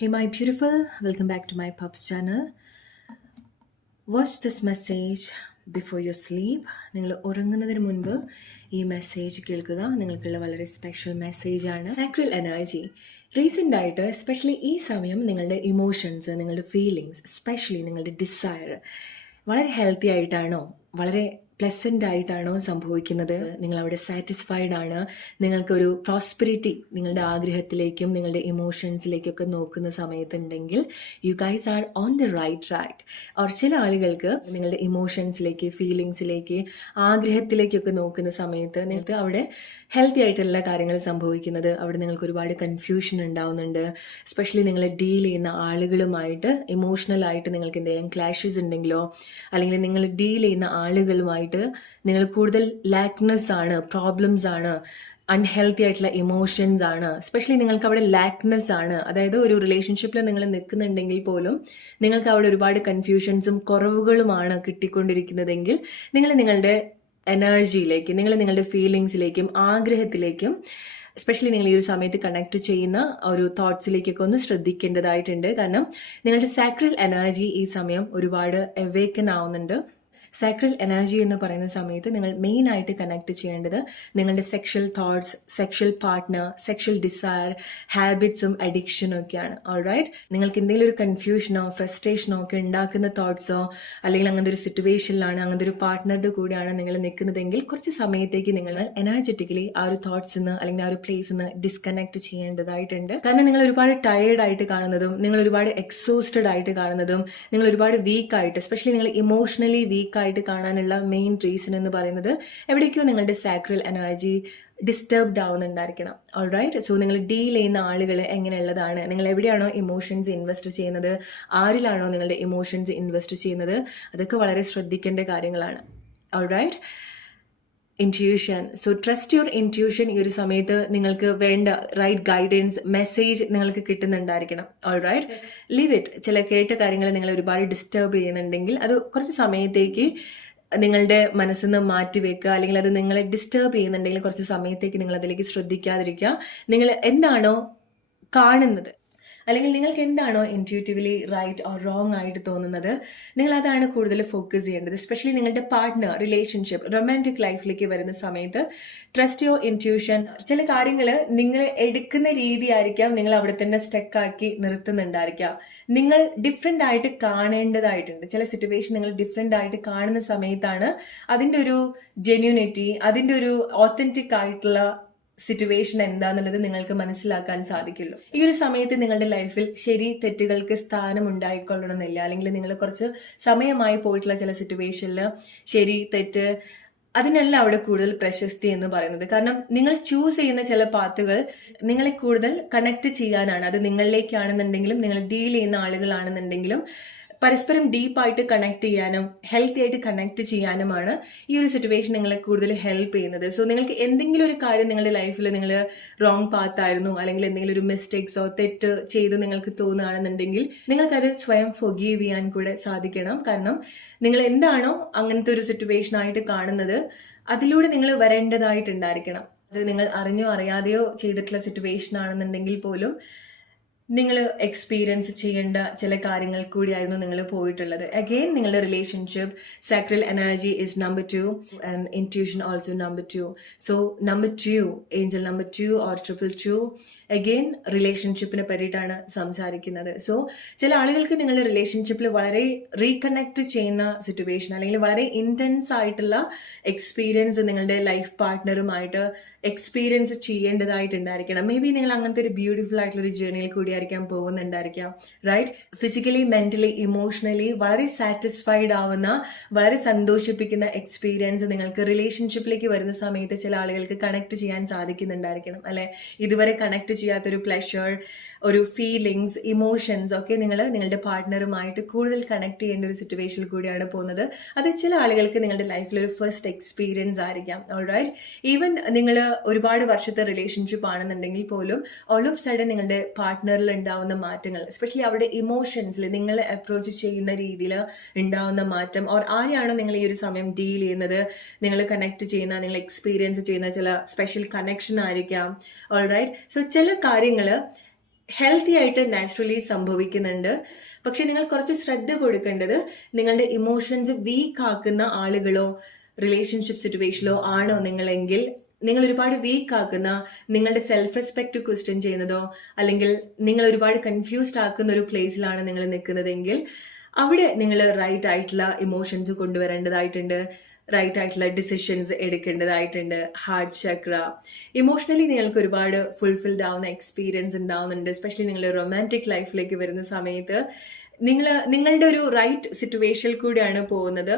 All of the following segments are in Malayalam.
Hey, my beautiful, welcome back to my Pups channel. Watch this message before you sleep. നിങ്ങൾ ഉറങ്ങുന്നതിന് മുൻപ് ഈ മെസ്സേജ് കേൾക്കുക. നിങ്ങൾക്കുള്ള വളരെ സ്പെഷ്യൽ മെസ്സേജാണ്. സാക്രൽ എനർജി റീസെൻ്റ് ആയിട്ട് എസ്പെഷ്യലി ഈ സമയം നിങ്ങളുടെ ഇമോഷൻസ്, നിങ്ങളുടെ ഫീലിങ്സ്, എസ്പെഷ്യലി നിങ്ങളുടെ ഡിസയർ വളരെ ഹെൽത്തി ആയിട്ടാണോ, വളരെ പ്ലസൻ്റ് ആയിട്ടാണോ സംഭവിക്കുന്നത്? നിങ്ങൾ അവിടെ സാറ്റിസ്ഫൈഡ് ആണ്, നിങ്ങൾക്കൊരു പ്രോസ്പെരിറ്റി നിങ്ങളുടെ ആഗ്രഹത്തിലേക്കും നിങ്ങളുടെ ഇമോഷൻസിലേക്കൊക്കെ നോക്കുന്ന സമയത്തുണ്ടെങ്കിൽ you guys are on the right track. Or ചില ആളുകൾക്ക് നിങ്ങളുടെ ഇമോഷൻസിലേക്ക്, ഫീലിങ്സിലേക്ക്, ആഗ്രഹത്തിലേക്കൊക്കെ നോക്കുന്ന സമയത്ത് നിങ്ങൾക്ക് അവിടെ ഹെൽത്തി ആയിട്ടുള്ള കാര്യങ്ങൾ സംഭവിക്കുന്നത്. അവിടെ നിങ്ങൾക്ക് ഒരുപാട് കൺഫ്യൂഷൻ ഉണ്ടാവുന്നുണ്ട്. എസ്പെഷ്യലി നിങ്ങൾ ഡീൽ ചെയ്യുന്ന ആളുകളുമായിട്ട് ഇമോഷണലായിട്ട് നിങ്ങൾക്ക് എന്തെങ്കിലും ക്ലാഷസ് ഉണ്ടെങ്കിലോ, അല്ലെങ്കിൽ നിങ്ങൾ ഡീൽ ചെയ്യുന്ന ആളുകളുമായിട്ട് നിങ്ങൾ കൂടുതൽ ലാക്നെസ് ആണ്, പ്രോബ്ലംസ് ആണ്, അൺഹെൽത്തി ആയിട്ടുള്ള ഇമോഷൻസ് ആണ്. എസ്പെഷ്യലി നിങ്ങൾക്ക് അവിടെ ലാക്നെസ് ആണ്. അതായത് ഒരു റിലേഷൻഷിപ്പിൽ നിങ്ങൾ നിൽക്കുന്നുണ്ടെങ്കിൽ പോലും നിങ്ങൾക്ക് അവിടെ ഒരുപാട് കൺഫ്യൂഷൻസും കുറവുകളുമാണ് കിട്ടിക്കൊണ്ടിരിക്കുന്നതെങ്കിൽ നിങ്ങൾ നിങ്ങളുടെ എനർജിയിലേക്ക്, നിങ്ങൾ നിങ്ങളുടെ ഫീലിങ്സിലേക്കും ആഗ്രഹത്തിലേക്കും, എസ്പെഷ്യലി നിങ്ങൾ ഈ ഒരു സമയത്ത് കണക്ട് ചെയ്യുന്ന ഒരു തോട്ട്സിലേക്കൊക്കെ ഒന്ന് ശ്രദ്ധിക്കേണ്ടതായിട്ടുണ്ട്. കാരണം നിങ്ങളുടെ സാക്രൽ എനർജി ഈ സമയം ഒരുപാട് അവേക്കൻ ആവുന്നുണ്ട്. സാക്രൽ എനർജി എന്ന് പറയുന്ന സമയത്ത് നിങ്ങൾ മെയിൻ ആയിട്ട് കണക്ട് ചെയ്യേണ്ടത് നിങ്ങളുടെ sexual thoughts, sexual partner, sexual desire, ഹാബിറ്റ്സും അഡിക്ഷനും ഒക്കെയാണ്. ഓൾറൈറ്റ്, നിങ്ങൾക്ക് എന്തെങ്കിലും ഒരു കൺഫ്യൂഷനോ ഫ്രസ്ട്രേഷനോ ഒക്കെ ഉണ്ടാക്കുന്ന തോട്ട്സോ, അല്ലെങ്കിൽ അങ്ങനത്തെ ഒരു സിറ്റുവേഷനിലാണ്, അങ്ങനത്തെ ഒരു പാർട്ട്ണറുടെ കൂടെയാണ് നിങ്ങൾ നിൽക്കുന്നതെങ്കിൽ കുറച്ച് സമയത്തേക്ക് നിങ്ങൾ എനർജറ്റിക്കലി ആ ഒരു തോട്ട്സിൽ നിന്ന് അല്ലെങ്കിൽ ആ ഒരു പ്ലേസിൽ നിന്ന് ഡിസ്കണക്ട് ചെയ്യേണ്ടതായിട്ടുണ്ട്. കാരണം നിങ്ങൾ ഒരുപാട് ടയേർഡ് ആയിട്ട് കാണുന്നതും, നിങ്ങൾ ഒരുപാട് എക്സോസ്റ്റഡ് ആയിട്ട് കാണുന്നതും, നിങ്ങൾ ഒരുപാട് വീക്കായിട്ട്, എസ്പെഷ്യലി നിങ്ങൾ ഇമോഷണലി വീക്ക് ആയിട്ട് കാണാനുള്ള മെയിൻ റീസൺ എന്ന് പറയുന്നത് എവിടേക്കോ നിങ്ങളുടെ സാക്രൽ എനർജി ഡിസ്റ്റർബ്ഡ് ആവുന്നുണ്ടായിരിക്കണം. ഓൾറൈറ്റ്, സോ നിങ്ങൾ ഡീൽ ചെയ്യുന്ന ആളുകൾ എങ്ങനെയുള്ളതാണ്, നിങ്ങൾ എവിടെയാണോ ഇമോഷൻസ് ഇൻവെസ്റ്റ് ചെയ്യുന്നത്, ആരിലാണോ നിങ്ങളുടെ ഇമോഷൻസ് ഇൻവെസ്റ്റ് ചെയ്യുന്നത്, അതൊക്കെ വളരെ ശ്രദ്ധിക്കേണ്ട കാര്യങ്ങളാണ്. Alright, intuition. So trust your intuition. ഈ ഒരു സമയത്ത് നിങ്ങൾക്ക് വേണ്ട റൈറ്റ് ഗൈഡൻസ്, മെസ്സേജ് നിങ്ങൾക്ക് കിട്ടുന്നുണ്ടായിരിക്കണം. Alright, leave it. ചില കേട്ട കാര്യങ്ങൾ നിങ്ങൾ ഒരുപാട് ഡിസ്റ്റർബ് ചെയ്യുന്നുണ്ടെങ്കിൽ അത് കുറച്ച് സമയത്തേക്ക് നിങ്ങളുടെ മനസ്സിൽ നിന്ന് മാറ്റിവെക്കുക. അല്ലെങ്കിൽ അത് നിങ്ങളെ ഡിസ്റ്റർബ് ചെയ്യുന്നുണ്ടെങ്കിൽ കുറച്ച് സമയത്തേക്ക് നിങ്ങൾ അതിലേക്ക് ശ്രദ്ധിക്കാതിരിക്കുക. നിങ്ങൾ എന്താണോ കാണുന്നത്, അല്ലെങ്കിൽ നിങ്ങൾക്ക് എന്താണോ ഇൻറ്റ്യൂട്ടീവ്ലി റൈറ്റ് ഓർ റോങ് ആയിട്ട് തോന്നുന്നത്, നിങ്ങൾ അതാണ് കൂടുതൽ ഫോക്കസ് ചെയ്യേണ്ടത്. എസ്പെഷ്യലി നിങ്ങളുടെ പാർട്ട്ണർ, റിലേഷൻഷിപ്പ്, റൊമാൻറ്റിക് ലൈഫിലേക്ക് വരുന്ന സമയത്ത് ട്രസ്റ്റ് യുവർ ഇൻറ്റ്യൂഷൻ. ചില കാര്യങ്ങൾ നിങ്ങൾ എടുക്കുന്ന രീതിയായിരിക്കാം നിങ്ങൾ അവിടെ തന്നെ സ്റ്റക്കാക്കി നിർത്തുന്നുണ്ടായിരിക്കാം. നിങ്ങൾ ഡിഫറെൻ്റ് ആയിട്ട് കാണേണ്ടതായിട്ടുണ്ട്. ചില സിറ്റുവേഷൻ നിങ്ങൾ ഡിഫറെൻ്റ് ആയിട്ട് കാണുന്ന സമയത്താണ് അതിൻ്റെ ഒരു ജെന്യൂനിറ്റി, അതിൻ്റെ ഒരു ഓത്തൻറ്റിക് ആയിട്ടുള്ള സിറ്റുവേഷൻ എന്താന്നുള്ളത് നിങ്ങൾക്ക് മനസ്സിലാക്കാൻ സാധിക്കുള്ളൂ. ഈ ഒരു സമയത്ത് നിങ്ങളുടെ ലൈഫിൽ ശരി തെറ്റുകൾക്ക് സ്ഥാനം ഉണ്ടായിക്കൊള്ളണമെന്നില്ല. അല്ലെങ്കിൽ നിങ്ങൾ കുറച്ച് സമയമായി പോയിട്ടുള്ള ചില സിറ്റുവേഷനിൽ ശരി തെറ്റ് അതിനല്ല അവിടെ കൂടുതൽ പ്രശസ്തി എന്ന് പറയുന്നത്. കാരണം നിങ്ങൾ ചൂസ് ചെയ്യുന്ന ചില പാത്തുകൾ നിങ്ങളെ കൂടുതൽ കണക്ട് ചെയ്യാനാണ്. അത് നിങ്ങളിലേക്കാണെന്നുണ്ടെങ്കിലും, നിങ്ങൾ ഡീൽ ചെയ്യുന്ന ആളുകളാണെന്നുണ്ടെങ്കിലും പരസ്പരം ഡീപ്പായിട്ട് കണക്ട് ചെയ്യാനും ഹെൽത്തി ആയിട്ട് കണക്ട് ചെയ്യാനുമാണ് ഈ ഒരു സിറ്റുവേഷൻ നിങ്ങളെ കൂടുതൽ ഹെൽപ്പ് ചെയ്യുന്നത്. സോ നിങ്ങൾക്ക് എന്തെങ്കിലും ഒരു കാര്യം നിങ്ങളുടെ ലൈഫിൽ നിങ്ങൾ റോങ് പാത്തായിരുന്നു, അല്ലെങ്കിൽ എന്തെങ്കിലും ഒരു മിസ്റ്റേക്സോ തെറ്റ് ചെയ്ത് നിങ്ങൾക്ക് തോന്നുകയാണെന്നുണ്ടെങ്കിൽ നിങ്ങൾക്കത് സ്വയം ഫൊഗീവ് ചെയ്യാൻ കൂടെ സാധിക്കണം. കാരണം നിങ്ങൾ എന്താണോ അങ്ങനത്തെ ഒരു സിറ്റുവേഷൻ ആയിട്ട് കാണുന്നത് അതിലൂടെ നിങ്ങൾ വരേണ്ടതായിട്ടുണ്ടായിരിക്കണം. അത് നിങ്ങൾ അറിഞ്ഞോ അറിയാതെയോ ചെയ്തിട്ടുള്ള സിറ്റുവേഷൻ ആണെന്നുണ്ടെങ്കിൽ പോലും നിങ്ങൾ എക്സ്പീരിയൻസ് ചെയ്യേണ്ട ചില കാര്യങ്ങൾ കൂടിയായിരുന്നു നിങ്ങൾ പോയിട്ടുള്ളത്. അഗെയിൻ നിങ്ങളുടെ relationship sacral energy is number 2 and intuition also number 2. So number 2, angel number 2 or 222, again റിലേഷൻഷിപ്പിനെ പറ്റിയിട്ടാണ് സംസാരിക്കുന്നത്. സോ ചില ആളുകൾക്ക് നിങ്ങളുടെ റിലേഷൻഷിപ്പിൽ വളരെ റീകണക്ട് ചെയ്യുന്ന സിറ്റുവേഷൻ, അല്ലെങ്കിൽ വളരെ ഇൻറ്റൻസ് ആയിട്ടുള്ള എക്സ്പീരിയൻസ് നിങ്ങളുടെ ലൈഫ് പാർട്ട്ണറുമായിട്ട് എക്സ്പീരിയൻസ് ചെയ്യേണ്ടതായിട്ടുണ്ടായിരിക്കണം. മേ ബി നിങ്ങൾ അങ്ങനത്തെ ഒരു ബ്യൂട്ടിഫുൾ ആയിട്ടുള്ള ഒരു ജേർണിയിൽ കൂടിയായിരിക്കാം പോകുന്നുണ്ടായിരിക്കാം. റൈറ്റ്, ഫിസിക്കലി, മെന്റലി, ഇമോഷണലി വളരെ സാറ്റിസ്ഫൈഡ് ആവുന്ന, വളരെ സന്തോഷിപ്പിക്കുന്ന എക്സ്പീരിയൻസ് നിങ്ങൾക്ക് റിലേഷൻഷിപ്പിലേക്ക് വരുന്ന സമയത്ത് ചില ആളുകൾക്ക് കണക്ട് ചെയ്യാൻ സാധിക്കുന്നുണ്ടായിരിക്കണം. അല്ലെ, ഇതുവരെ കണക്ട് ചെയ്യാത്തൊരു പ്ലഷർ, ഒരു ഫീലിങ്സ്, ഇമോഷൻസ് ഒക്കെ നിങ്ങൾ നിങ്ങളുടെ പാർട്ട്ണറുമായിട്ട് കൂടുതൽ കണക്ട് ചെയ്യേണ്ട ഒരു സിറ്റുവേഷനിൽ കൂടിയാണ് പോകുന്നത്. അത് ചില ആളുകൾക്ക് നിങ്ങളുടെ ലൈഫിൽ ഒരു ഫസ്റ്റ് എക്സ്പീരിയൻസ് ആയിരിക്കാം. ഓൾറൈറ്റ്, ഈവൻ നിങ്ങൾ ഒരുപാട് വർഷത്തെ റിലേഷൻഷിപ്പ് ആണെന്നുണ്ടെങ്കിൽ പോലും ഓൾ ഓഫ് സഡൻ നിങ്ങളുടെ പാർട്ട്ണറിൽ ഉണ്ടാവുന്ന മാറ്റങ്ങൾ, എസ്പെഷ്യലി അവരുടെ ഇമോഷൻസിൽ നിങ്ങളെ അപ്രോച്ച് ചെയ്യുന്ന രീതിയിൽ ഉണ്ടാവുന്ന മാറ്റം, ഓർ ആരെയാണോ നിങ്ങൾ ഈ ഒരു സമയം ഡീൽ ചെയ്യുന്നത്, നിങ്ങൾ കണക്ട് ചെയ്യുന്ന, നിങ്ങൾ എക്സ്പീരിയൻസ് ചെയ്യുന്ന ചില സ്പെഷ്യൽ കണക്ഷൻ ആയിരിക്കാം. ഓൾറൈറ്റ്, സോ ചില കാര്യങ്ങൾ ഹെൽത്തി ആയിട്ട് നാച്ചുറലി സംഭവിക്കുന്നുണ്ട്. പക്ഷെ നിങ്ങൾ കുറച്ച് ശ്രദ്ധ കൊടുക്കേണ്ടത് നിങ്ങളുടെ ഇമോഷൻസ് വീക്ക് ആക്കുന്ന ആളുകളോ റിലേഷൻഷിപ്പ് സിറ്റുവേഷനിലോ ആണോ നിങ്ങളെങ്കിൽ, നിങ്ങൾ ഒരുപാട് വീക്ക് ആക്കുന്ന, നിങ്ങളുടെ സെൽഫ് റെസ്പെക്ട് ക്വസ്റ്റ്യൻ ചെയ്യുന്നതോ അല്ലെങ്കിൽ നിങ്ങൾ ഒരുപാട് കൺഫ്യൂസ്ഡ് ആക്കുന്ന ഒരു പ്ലേസിലാണ് നിങ്ങൾ നിൽക്കുന്നതെങ്കിൽ അവിടെ നിങ്ങൾ റൈറ്റ് ആയിട്ടുള്ള ഇമോഷൻസ് കൊണ്ടുവരേണ്ടതായിട്ടുണ്ട്, റൈറ്റ് ആയിട്ടുള്ള ഡിസിഷൻസ് എടുക്കേണ്ടതായിട്ടുണ്ട്. ഹാർട്ട് ചക്ര, ഇമോഷണലി നിങ്ങൾക്ക് ഒരുപാട് ഫുൾഫിൽഡ് ആവുന്ന എക്സ്പീരിയൻസ് ഉണ്ടാവുന്നുണ്ട്. എസ്പെഷ്യലി നിങ്ങൾ റൊമാൻറ്റിക് ലൈഫിലേക്ക് വരുന്ന സമയത്ത് നിങ്ങളുടെ ഒരു റൈറ്റ് സിറ്റുവേഷനിൽ കൂടിയാണ് പോകുന്നത്.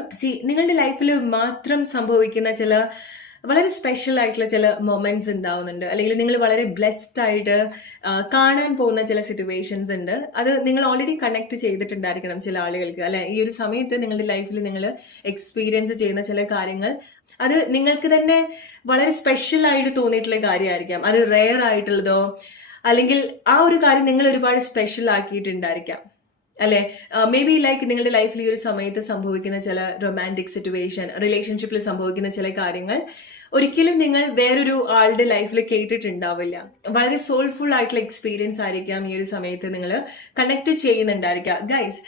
നിങ്ങളുടെ ലൈഫിൽ മാത്രം സംഭവിക്കുന്ന ചില വളരെ സ്പെഷ്യൽ ആയിട്ടുള്ള ചില മൊമെന്റ്സ് ഉണ്ടാവുന്നുണ്ട്, അല്ലെങ്കിൽ നിങ്ങൾ വളരെ ബ്ലെസ്ഡ് ആയിട്ട് കാണാൻ പോകുന്ന ചില സിറ്റുവേഷൻസ് ഉണ്ട്. അത് നിങ്ങൾ ഓൾറെഡി കണക്ട് ചെയ്തിട്ടുണ്ടായിരിക്കണം ചില ആളുകൾക്ക്, അല്ലെ? ഈ ഒരു സമയത്ത് നിങ്ങളുടെ ലൈഫിൽ നിങ്ങൾ എക്സ്പീരിയൻസ് ചെയ്യുന്ന ചില കാര്യങ്ങൾ അത് നിങ്ങൾക്ക് തന്നെ വളരെ സ്പെഷ്യൽ ആയിട്ട് തോന്നിയിട്ടുള്ള കാര്യമായിരിക്കാം. അത് റെയർ ആയിട്ടുള്ളതോ അല്ലെങ്കിൽ ആ ഒരു കാര്യം നിങ്ങൾ ഒരുപാട് സ്പെഷ്യൽ ആക്കിയിട്ടുണ്ടായിരിക്കാം, അല്ലെ? മേ ബി ലൈക്ക് നിങ്ങളുടെ ലൈഫിൽ ഈ ഒരു സമയത്ത് സംഭവിക്കുന്ന ചില റൊമാൻറ്റിക് സിറ്റുവേഷൻ, റിലേഷൻഷിപ്പിൽ സംഭവിക്കുന്ന ചില കാര്യങ്ങൾ ഒരിക്കലും നിങ്ങൾ വേറൊരു ആളുടെ ലൈഫിൽ കേട്ടിട്ടുണ്ടാവില്ല. വളരെ സോൾഫുൾ ആയിട്ടുള്ള എക്സ്പീരിയൻസ് ആയിരിക്കാം ഈ ഒരു സമയത്ത് നിങ്ങൾ കണക്ട് ചെയ്യുന്നുണ്ടായിരിക്കാം. ഗൈസ്,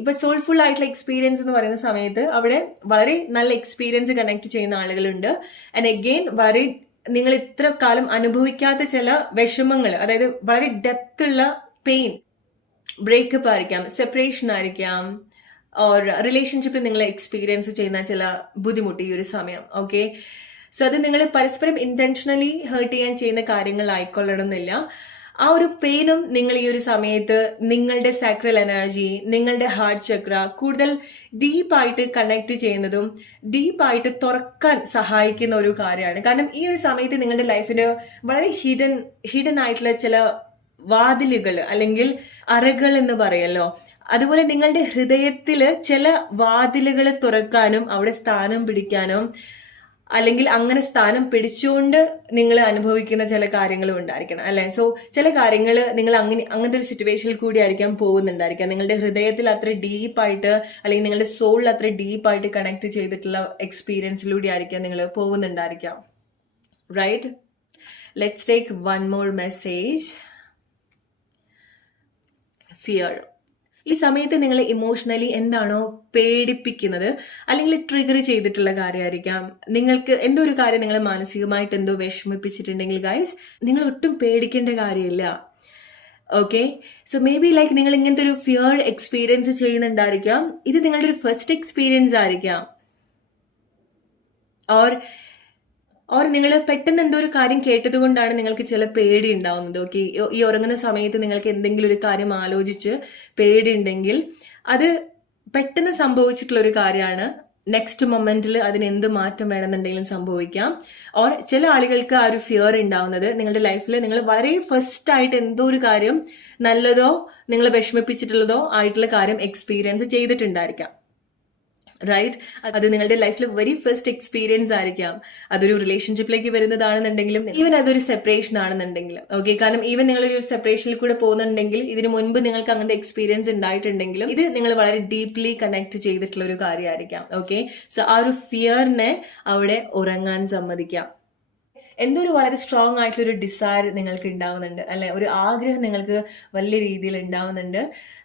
ഇപ്പൊ സോൾഫുൾ ആയിട്ടുള്ള എക്സ്പീരിയൻസ് എന്ന് പറയുന്ന സമയത്ത് അവിടെ വളരെ നല്ല എക്സ്പീരിയൻസ് കണക്ട് ചെയ്യുന്ന ആളുകളുണ്ട്. ആൻഡ് അഗെയിൻ വളരെ നിങ്ങൾ ഇത്ര കാലം അനുഭവിക്കാത്ത ചില വിഷമങ്ങൾ, അതായത് വളരെ ഡെപ്ത് ഉള്ള പെയിൻ, ബ്രേക്കപ്പ് ആയിരിക്കാം, സെപ്പറേഷൻ ആയിരിക്കാം, ഓർ റിലേഷൻഷിപ്പിൽ നിങ്ങൾ എക്സ്പീരിയൻസ് ചെയ്യുന്ന ചില ബുദ്ധിമുട്ട് ഈ ഒരു സമയം. ഓക്കെ, സോ അത് നിങ്ങൾ പരസ്പരം ഇന്റൻഷനലി ഹേർട്ട് ചെയ്യാൻ ചെയ്യുന്ന കാര്യങ്ങളായിക്കൊള്ളണമെന്നില്ല. ആ ഒരു പെയിനും നിങ്ങൾ ഈ ഒരു സമയത്ത് നിങ്ങളുടെ സാക്രൽ എനർജി, നിങ്ങളുടെ ഹാർട്ട് ചക്ര കൂടുതൽ ഡീപ്പായിട്ട് കണക്ട് ചെയ്യുന്നതും ഡീപ്പായിട്ട് തുറക്കാൻ സഹായിക്കുന്ന ഒരു കാര്യമാണ്. കാരണം ഈ ഒരു സമയത്ത് നിങ്ങളുടെ ലൈഫിന് വളരെ ഹിഡൻ ആയിട്ടുള്ള ചില വാതിലുകൾ അല്ലെങ്കിൽ അറകൾ എന്ന് പറയല്ലോ, അതുപോലെ നിങ്ങളുടെ ഹൃദയത്തില് ചില വാതിലുകൾ തുറക്കാനും അവിടെ സ്ഥാനം പിടിക്കാനും അല്ലെങ്കിൽ അങ്ങനെ സ്ഥാനം പിടിച്ചുകൊണ്ട് നിങ്ങൾ അനുഭവിക്കുന്ന ചില കാര്യങ്ങളും ഉണ്ടായിരിക്കണം, അല്ലെ? സോ ചില കാര്യങ്ങൾ നിങ്ങൾ അങ്ങനത്തെ ഒരു സിറ്റുവേഷനിൽ കൂടി ആയിരിക്കാം പോകുന്നുണ്ടായിരിക്കാം. നിങ്ങളുടെ ഹൃദയത്തിൽ അത്ര ഡീപ്പായിട്ട് അല്ലെങ്കിൽ നിങ്ങളുടെ സോളിൽ അത്ര ഡീപ്പായിട്ട് കണക്ട് ചെയ്തിട്ടുള്ള എക്സ്പീരിയൻസിലൂടെ ആയിരിക്കാം നിങ്ങൾ പോകുന്നുണ്ടായിരിക്കാം. Right, let's take one more message. Fear. ഈ സമയത്ത് നിങ്ങൾ ഇമോഷണലി എന്താണോ പേടിപ്പിക്കുന്നത് അല്ലെങ്കിൽ ട്രിഗർ ചെയ്തിട്ടുള്ള കാര്യമായിരിക്കാം. നിങ്ങൾക്ക് എന്തോ ഒരു കാര്യം നിങ്ങൾ മാനസികമായിട്ട് എന്തോ വിഷമിപ്പിച്ചിട്ടുണ്ടെങ്കിൽ ഗൈസ്, നിങ്ങൾ ഒട്ടും പേടിക്കേണ്ട കാര്യമില്ല. Okay, so may be like നിങ്ങൾ ഇങ്ങനത്തെ ഒരു ഫിയർ എക്സ്പീരിയൻസ് ചെയ്യുന്നുണ്ടായിരിക്കാം. ഇത് നിങ്ങളുടെ ഒരു ഫസ്റ്റ് എക്സ്പീരിയൻസ് ആയിരിക്കാം. ഓർ നിങ്ങൾ പെട്ടെന്ന് എന്തോ ഒരു കാര്യം കേട്ടത് കൊണ്ടാണ് നിങ്ങൾക്ക് ചില പേടി ഉണ്ടാവുന്നത്. ഓക്കെ, ഈ ഉറങ്ങുന്ന സമയത്ത് നിങ്ങൾക്ക് എന്തെങ്കിലും ഒരു കാര്യം ആലോചിച്ച് പേടി ഉണ്ടെങ്കിൽ അത് പെട്ടെന്ന് സംഭവിച്ചിട്ടുള്ള ഒരു കാര്യമാണ്. നെക്സ്റ്റ് മൊമെന്റിൽ അതിന് എന്ത് മാറ്റം വേണമെന്നുണ്ടെങ്കിലും സംഭവിക്കാം. ഓർ ചില ആളുകൾക്ക് ആ ഒരു ഫിയർ ഉണ്ടാവുന്നത് നിങ്ങളുടെ ലൈഫിൽ നിങ്ങൾ വളരെ ഫസ്റ്റ് ആയിട്ട് എന്തോ ഒരു കാര്യം നല്ലതോ നിങ്ങളെ വിഷമിപ്പിച്ചിട്ടുള്ളതോ ആയിട്ടുള്ള കാര്യം എക്സ്പീരിയൻസ് ചെയ്തിട്ടുണ്ടായിരിക്കാം. റൈറ്റ്, അത് നിങ്ങളുടെ ലൈഫിൽ വെരി ഫസ്റ്റ് എക്സ്പീരിയൻസ് ആയിരിക്കാം. അതൊരു റിലേഷൻഷിപ്പിലേക്ക് വരുന്നതാണെന്നുണ്ടെങ്കിലും ഈവൻ അതൊരു സെപ്പറേഷൻ ആണെന്നുണ്ടെങ്കിലും. ഓക്കെ, കാരണം ഈവൻ നിങ്ങൾ ഒരു സെപ്പറേഷനിൽ കൂടെ പോകുന്നുണ്ടെങ്കിൽ ഇതിനു മുൻപ് നിങ്ങൾക്ക് അങ്ങനത്തെ എക്സ്പീരിയൻസ് ഉണ്ടായിട്ടുണ്ടെങ്കിലും ഇത് നിങ്ങൾ വളരെ ഡീപ്ലി കണക്ട് ചെയ്തിട്ടുള്ള ഒരു കാര്യമായിരിക്കാം. ഓക്കെ, സോ ആ ഒരു ഫിയറിനെ അവിടെ ഉറങ്ങാൻ സമ്മതിക്കാം. എന്തോ ഒരു വളരെ സ്ട്രോങ് ആയിട്ടുള്ള ഒരു ഡിസയർ നിങ്ങൾക്ക് ഉണ്ടാവുന്നുണ്ട്, അല്ലെ? ഒരു ആഗ്രഹം നിങ്ങൾക്ക് വലിയ രീതിയിൽ ഉണ്ടാവുന്നുണ്ട്.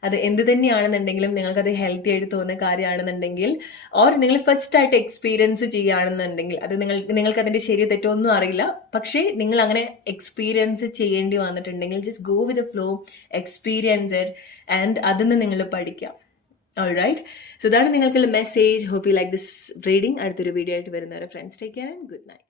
അത് എന്ത് തന്നെയാണെന്നുണ്ടെങ്കിലും നിങ്ങൾക്കത് ഹെൽത്തി ആയിട്ട് തോന്നുന്ന കാര്യമാണെന്നുണ്ടെങ്കിൽ, ഓർ നിങ്ങൾ ഫസ്റ്റ് ആയിട്ട് എക്സ്പീരിയൻസ് ചെയ്യുകയാണെന്നുണ്ടെങ്കിൽ, അത് നിങ്ങൾക്ക് അതിന്റെ ശരി തെറ്റോ ഒന്നും അറിയില്ല, പക്ഷേ നിങ്ങൾ അങ്ങനെ എക്സ്പീരിയൻസ് ചെയ്യേണ്ടി വന്നിട്ടുണ്ടെങ്കിൽ just go with the flow, experience it and അതിന്ന് നിങ്ങൾ പഠിക്കാം. ഓൾറൈറ്റ്, സോ ഇതാണ് നിങ്ങൾക്കുള്ള message. Hope you like this reading. അടുത്തൊരു വീഡിയോ ആയിട്ട് വരുന്നവരെ friends, take care and good night.